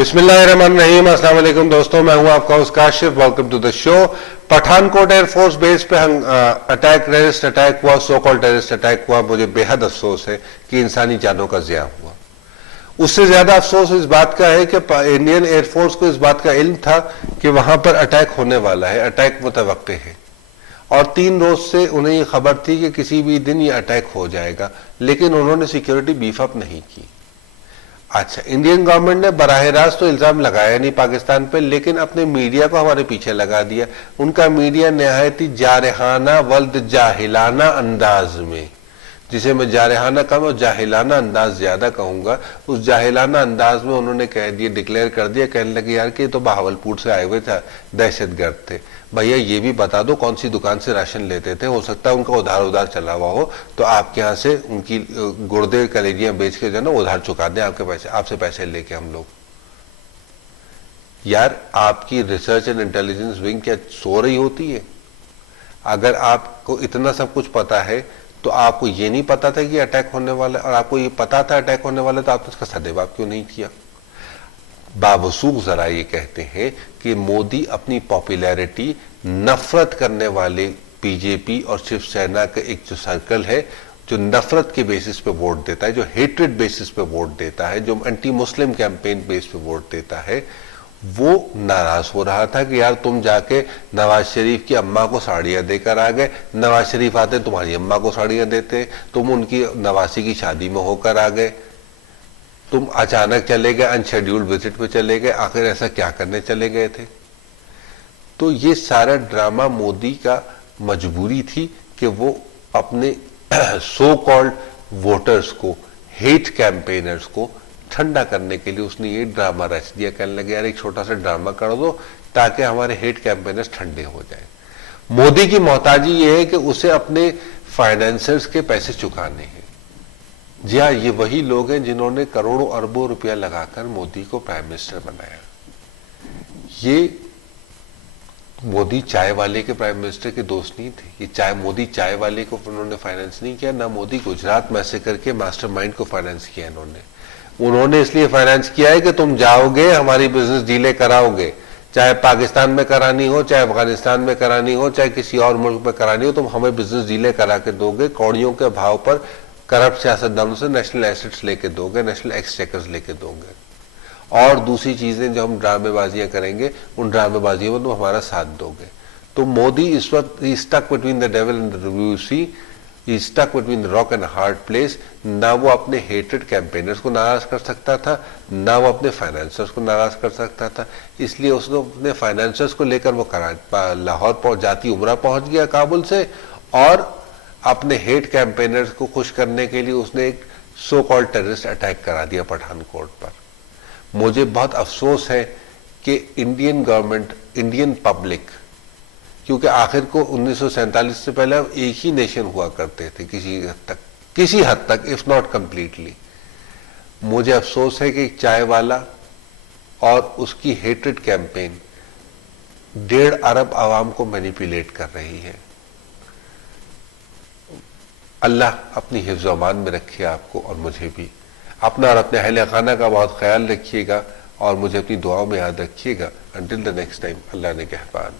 बिस्मिल्लाहिर्रहमानिर्रहीम। अस्सलाम वालेकुम दोस्तों, मैं हूं आपका host Kashif. Welcome to the show. Pathankot air force base पे अटैक, टेररिस्ट अटैक हुआ, सो कॉल्ड टेररिस्ट अटैक हुआ। मुझे बेहद अफसोस है कि इंसानी जानों का ज़िया हुआ। उससे ज्यादा अफसोस इस बात का है कि इंडियन एयरफोर्स को इस बात का इल्म था कि वहां पर अटैक होने वाला है, अटैक मुतवक्के है, और 3 रोज से उन्हें ये खबर थी कि किसी भी दिन ये अटैक हो जाएगा, लेकिन उन्होंने सिक्योरिटी बीफ अप नहीं की। अच्छा, इंडियन गवर्नमेंट ने बराह रास्त तो इल्जाम लगाया नहीं पाकिस्तान पे, लेकिन अपने मीडिया को हमारे पीछे लगा दिया। उनका मीडिया नहायत ही जारहाना वल्द जाहिलाना अंदाज में, जिसे मैं जारहाना कम और जाहिलाना अंदाज ज्यादा कहूंगा, उस जाहिलाना अंदाज में उन्होंने कह दिया, डिक्लेयर कर दिया, कहने लगे यार कि तो बहावलपुर से आए हुए था, दहशतगर्द थे। भैया ये भी बता दो कौन सी दुकान से राशन लेते थे, हो सकता है उनका उधार चला हुआ हो, तो आपके यहाँ से उनकी गुर्दे कलेजियां बेच के जो है ना उधार चुका दें, आपके पैसे, आपसे पैसे लेके हम लोग। यार आपकी रिसर्च एंड इंटेलिजेंस विंग क्या सो रही होती है? अगर आपको इतना सब कुछ पता है तो आपको ये नहीं पता था कि अटैक होने वाला है, और आपको ये पता था अटैक होने वाला, तो आपने इसका सदेबाप क्यों नहीं किया? बावसूख जरा ये कहते हैं कि मोदी अपनी पॉपुलैरिटी नफरत करने वाले बीजेपी और शिवसेना का एक जो सर्कल है, जो नफरत के बेसिस पे वोट देता है, जो हेट्रेड बेसिस पे वोट देता है, जो एंटी मुस्लिम कैंपेन बेस पे वोट देता है, वो नाराज हो रहा था कि यार तुम जाके नवाज शरीफ की अम्मा को साड़ियां देकर आ गए, नवाज शरीफ आते तुम्हारी अम्मा को साड़ियां देते, तुम उनकी नवासी की शादी में होकर आ गए, तुम अचानक चले गए, अनशेड्यूल्ड विजिट पे चले गए, आखिर ऐसा क्या करने चले गए थे? तो ये सारा ड्रामा मोदी का मजबूरी थी कि वो अपने सो कॉल्ड वोटर्स को, हेट कैंपेनर्स को ठंडा करने के लिए उसने ये ड्रामा रच दिया। कहने लगे यार एक छोटा सा ड्रामा कर दो ताकि हमारे हेट कैंपेनर्स ठंडे हो जाए। मोदी की मोहताजी ये है कि उसे अपने फाइनेंसर्स के पैसे चुकाने हैं। जी हाँ, ये वही लोग हैं जिन्होंने करोड़ों अरबों रुपया लगाकर मोदी को प्राइम मिनिस्टर बनाया। ये मोदी चाय वाले के प्राइम मिनिस्टर के दोस्त नहीं थे। ये मोदी चाय वाले को उन्होंने फाइनेंस नहीं किया, ना मोदी गुजरात मैसेकर के मास्टरमाइंड को फाइनेंस किया। उन्होंने इसलिए फाइनेंस किया है कि तुम जाओगे हमारी बिजनेस डीले कराओगे, चाहे पाकिस्तान में करानी हो, चाहे अफगानिस्तान में करानी हो, चाहे किसी और मुल्क में करानी हो, तुम हमें बिजनेस डीले करा के दोगे, कौड़ियों के भाव पर करप्ट सियासतदानों से नेशनल एसेट्स लेके दोगे, नेशनल एक्सचेकर्स लेके दोगे, और दूसरी चीजें जो हम ड्रामेबाजियां करेंगे उन ड्रामेबाजियों में तुम हमारा साथ दोगे। तो मोदी इस वक्त stuck between the devil and the review sea, stuck between the rock and hard place. ना वो अपने हेटेड कैंपेनर्स को नाराज कर सकता था, ना वो अपने फाइनेंसर्स को नाराज कर सकता था। इसलिए उसने अपने फाइनेंसर्स को लेकर वो लाहौर पहुंच जाती उमरा पहुंच गया काबुल से, और अपने हेट कैंपेनर्स को खुश करने के लिए उसने एक सो कॉल्ड टेररिस्ट अटैक करा दिया पठानकोट पर। मुझे बहुत अफसोस है कि इंडियन गवर्नमेंट, इंडियन पब्लिक, क्योंकि आखिर को 1947 से पहले हम एक ही नेशन हुआ करते थे किसी हद तक इफ नॉट कंप्लीटली। मुझे अफसोस है कि चाय वाला और उसकी हेट्रेड कैंपेन 1.5 अरब आवाम को मैनिपुलेट कर रही है। अल्लाह अपनी हिफ्ज़ अमान में रखे आपको और मुझे भी। अपना और अपने अहले खाना का बहुत ख्याल रखिएगा और मुझे अपनी दुआओं में याद रखिएगा। अंटिल द नेक्स्ट टाइम, अल्लाह ने कहबान।